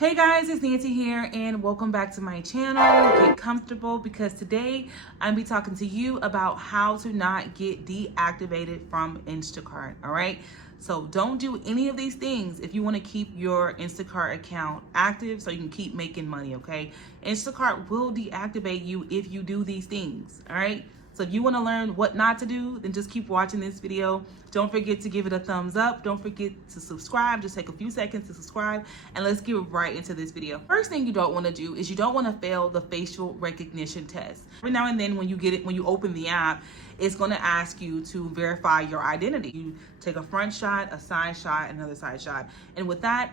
Hey guys, it's Nancy here and welcome back to my channel. Get comfortable because today I'm be talking to you about how to not get deactivated from Instacart, all right? So don't do any of these things if you want to keep your Instacart account active so you can keep making money, okay? Instacart will deactivate you if you do these things, all right? So if you want to learn what not to do, then just keep watching this video. Don't forget to give it a thumbs up. Don't forget to subscribe. Just take a few seconds to subscribe and let's get right into this video. First thing you don't want to do is you don't want to fail the facial recognition test. Every now and then when you open the app, it's going to ask you to verify your identity. You take a front shot, a side shot, another side shot. And with that,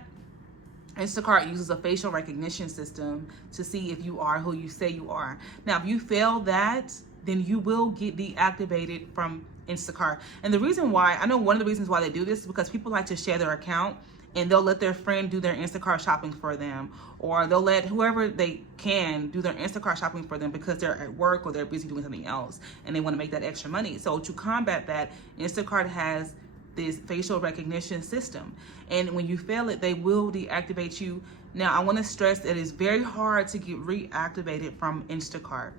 Instacart uses a facial recognition system to see if you are who you say you are. Now, if you fail that, then you will get deactivated from Instacart. And the reason why, I know one of the reasons why they do this is because people like to share their account and they'll let their friend do their Instacart shopping for them, or they'll let whoever they can do their Instacart shopping for them because they're at work or they're busy doing something else and they want to make that extra money. So to combat that, Instacart has this facial recognition system. And when you fail it, they will deactivate you. Now, I want to stress that it's very hard to get reactivated from Instacart.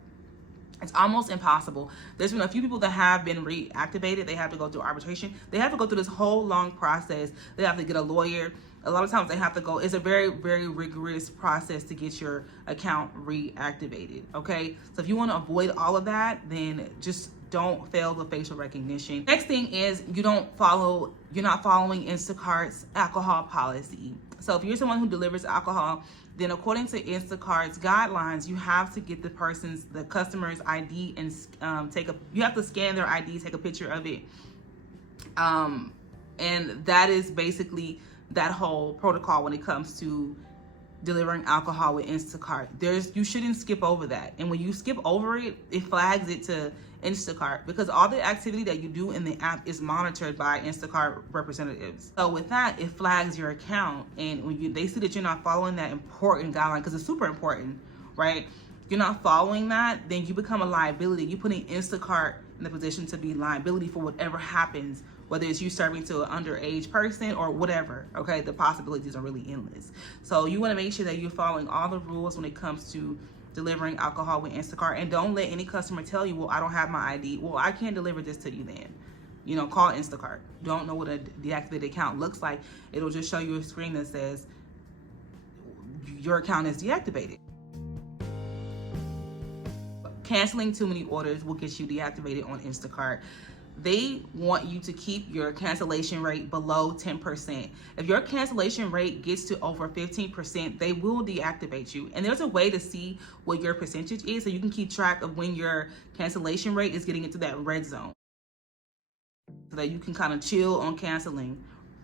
It's almost impossible. There's been a few people that have been reactivated. They have to go through arbitration. They have to go through this whole long process. They have to get a lawyer. A lot of times they have to go, it's a very, very rigorous process to get your account reactivated, okay? So if you want to avoid all of that, then just don't fail the facial recognition. Next thing is you're not following Instacart's alcohol policy. So if you're someone who delivers alcohol, then according to Instacart's guidelines, you have to get the customer's ID and you have to scan their ID, take a picture of it. And that is basically that whole protocol when it comes to delivering alcohol with Instacart. You shouldn't skip over that. And when you skip over it, it flags it to Instacart because all the activity that you do in the app is monitored by Instacart representatives. So with that, it flags your account, and when they see that you're not following that important guideline, because it's super important, right? If you're not following that, then you become a liability. You're putting Instacart in the position to be liability for whatever happens, whether it's you serving to an underage person or whatever, okay? The possibilities are really endless. So you wanna make sure that you're following all the rules when it comes to delivering alcohol with Instacart, and don't let any customer tell you, well, I don't have my ID. Well, I can't deliver this to you then. Call Instacart. Don't know what a deactivated account looks like. It'll just show you a screen that says your account is deactivated. Canceling too many orders will get you deactivated on Instacart. They want you to keep your cancellation rate below 10%. If your cancellation rate gets to over 15%, they will deactivate you. And there's a way to see what your percentage is so you can keep track of when your cancellation rate is getting into that red zone, so that you can kind of chill on canceling.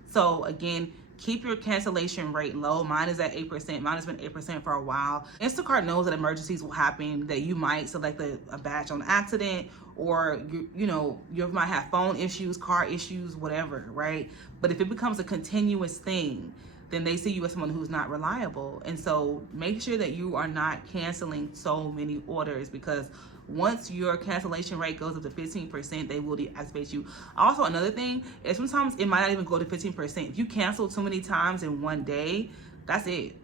So again, keep your cancellation rate low. Mine is at 8%. Mine has been 8% for a while. Instacart knows that emergencies will happen, that you might select a batch on accident, or you might have phone issues, car issues, whatever, right? But if it becomes a continuous thing, then they see you as someone who's not reliable. And so make sure that you are not canceling so many orders, because once your cancellation rate goes up to 15%, they will deactivate you. Also, another thing is sometimes it might not even go to 15%. If you cancel too many times in one day, that's it.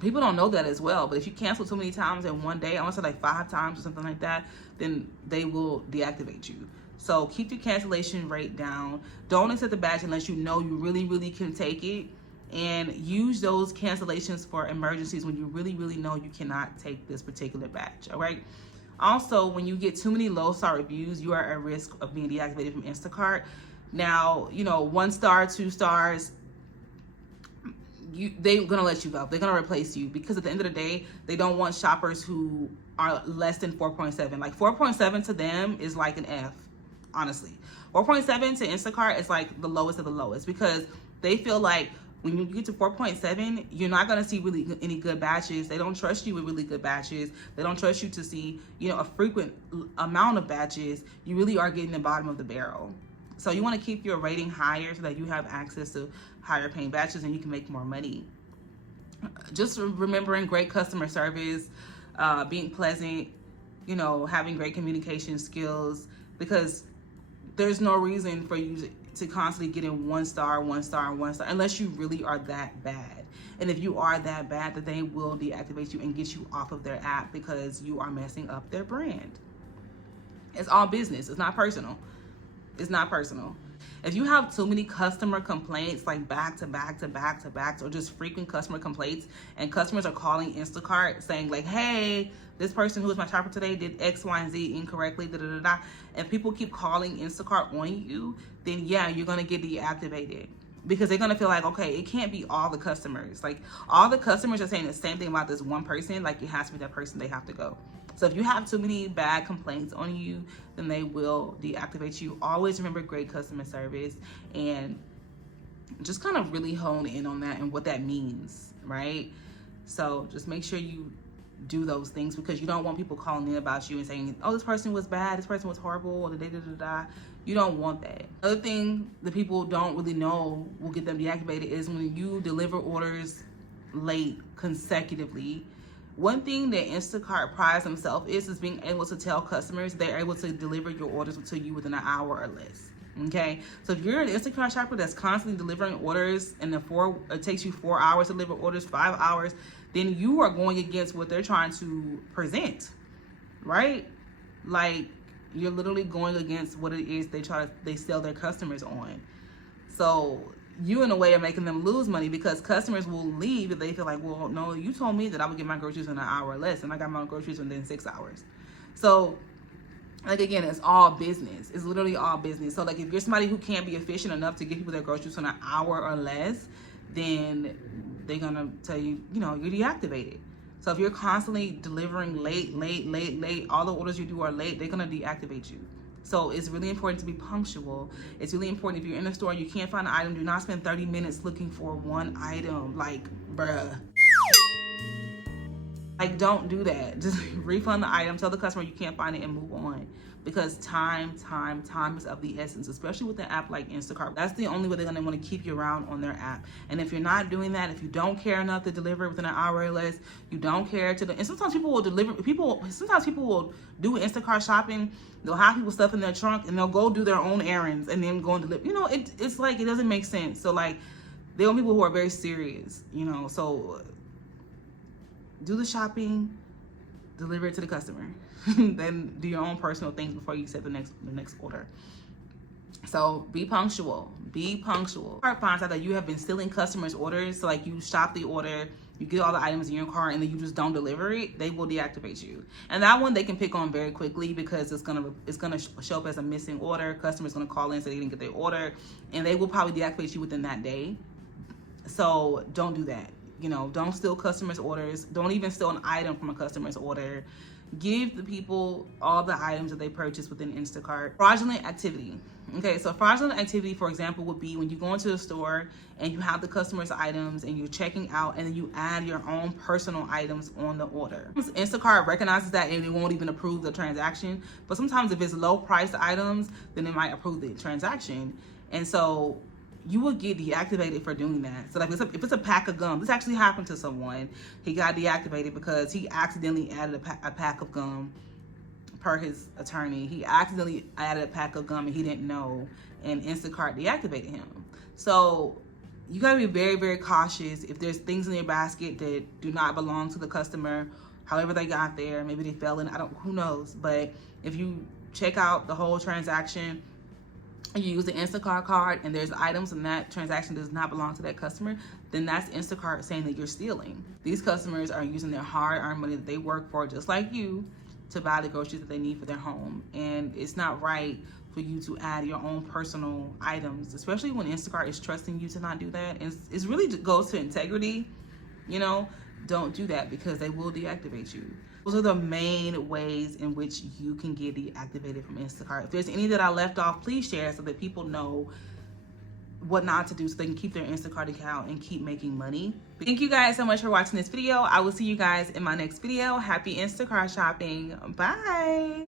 People don't know that as well, but if you cancel too many times in one day, I want to say like 5 times or something like that, then they will deactivate you. So keep your cancellation rate down. Don't accept the batch unless you know you really, really can take it. And use those cancellations for emergencies when you really, really know you cannot take this particular batch, all right? Also, when you get too many low star reviews, you are at risk of being deactivated from Instacart. Now, 1 star, 2 stars, they're gonna let you go. They're gonna replace you, because at the end of the day, they don't want shoppers who are less than 4.7. Like 4.7 to them is like an F, honestly. 4.7 to Instacart is like the lowest of the lowest, because they feel like when you get to 4.7, you're not gonna see really any good batches. They don't trust you with really good batches. They don't trust you to see, a frequent amount of batches. You really are getting the bottom of the barrel. So you wanna keep your rating higher so that you have access to higher paying batches and you can make more money. Just remembering great customer service, being pleasant, having great communication skills, because there's no reason for you to constantly get in 1 star, 1 star, 1 star, unless you really are that bad. And if you are that bad, that they will deactivate you and get you off of their app because you are messing up their brand. It's all business. It's not personal. It's not personal. If you have too many customer complaints, like back to back to back to back, or just frequent customer complaints, and customers are calling Instacart saying like, hey, this person who was my shopper today did X, Y, and Z incorrectly, da, da, da, da, and people keep calling Instacart on you, then yeah, you're gonna get deactivated. Because they're gonna feel like, okay, it can't be all the customers. Like, all the customers are saying the same thing about this one person, like it has to be that person, they have to go. So if you have too many bad complaints on you, then they will deactivate you. Always remember great customer service, and just kind of really hone in on that and what that means, right? So just make sure you do those things, because you don't want people calling in about you and saying, oh, this person was bad, this person was horrible, or da da da da. You don't want that. Another thing that people don't really know will get them deactivated is when you deliver orders late consecutively. One thing that Instacart prides themselves is being able to tell customers they're able to deliver your orders to you within an hour or less. Okay, so if you're an Instacart shopper that's constantly delivering orders and it takes you 4 hours to deliver orders, 5 hours, then you are going against what they're trying to present, right? Like, you're literally going against what it is they sell their customers on. So you, in a way, are making them lose money, because customers will leave if they feel like, well, no, you told me that I would get my groceries in an hour or less, and I got my groceries within 6 hours. So, like, again, it's all business. It's literally all business. So, like, if you're somebody who can't be efficient enough to get people their groceries in an hour or less, then they're gonna tell you, you know, you're deactivated. So if you're constantly delivering late, all the orders you do are late, they're gonna deactivate you. So it's really important to be punctual. It's really important, if you're in a store and you can't find an item, do not spend 30 minutes looking for one item. Like, bruh. Like, don't do that. Just refund the item, tell the customer you can't find it, and move on. Because time is of the essence, especially with an app like Instacart. That's the only way they're gonna want to keep you around on their app. And if you're not doing that, if you don't care enough to deliver within an hour or less, you don't care to and sometimes people will sometimes people will do Instacart shopping. They'll have people's stuff in their trunk and they'll go do their own errands and then go and deliver. You know, it's like, it doesn't make sense. So, like, there are people who are very serious, you know, so do the shopping, deliver it to the customer. Then do your own personal things before you set the next order. So be punctual. Be punctual. If finds out that you have been stealing customers' orders, so like you shop the order, you get all the items in your cart, and then you just don't deliver it, they will deactivate you. And that one they can pick on very quickly, because it's gonna show up as a missing order. Customer's gonna call in, say they didn't get their order, and they will probably deactivate you within that day. So don't do that. You know, don't steal customers' orders. Don't even steal an item from a customer's order. Give the people all the items that they purchase within Instacart. Fraudulent activity. Okay, so fraudulent activity, for example, would be when you go into a store and you have the customer's items and you're checking out, and then you add your own personal items on the order. Instacart recognizes that and it won't even approve the transaction. But sometimes if it's low priced items, then it might approve the transaction. And so you will get deactivated for doing that. So like if it's a pack of gum, this actually happened to someone. He got deactivated because he accidentally added a pack of gum. Per his attorney, he accidentally added a pack of gum and he didn't know, and Instacart deactivated him. So you gotta be very, very cautious. If there's things in your basket that do not belong to the customer, however they got there, maybe they fell in, who knows. But if you check out the whole transaction, and you use the Instacart card, and there's items in that transaction that does not belong to that customer, then that's Instacart saying that you're stealing. These customers are using their hard-earned money that they work for, just like you, to buy the groceries that they need for their home. And it's not right for you to add your own personal items, especially when Instacart is trusting you to not do that. And it really goes to integrity, you know. Don't do that, because they will deactivate you. Those are the main ways in which you can get deactivated from Instacart. If there's any that I left off, please share so that people know what not to do, so they can keep their Instacart account and keep making money. Thank you guys so much for watching this video. I will see you guys in my next video. Happy Instacart shopping. Bye.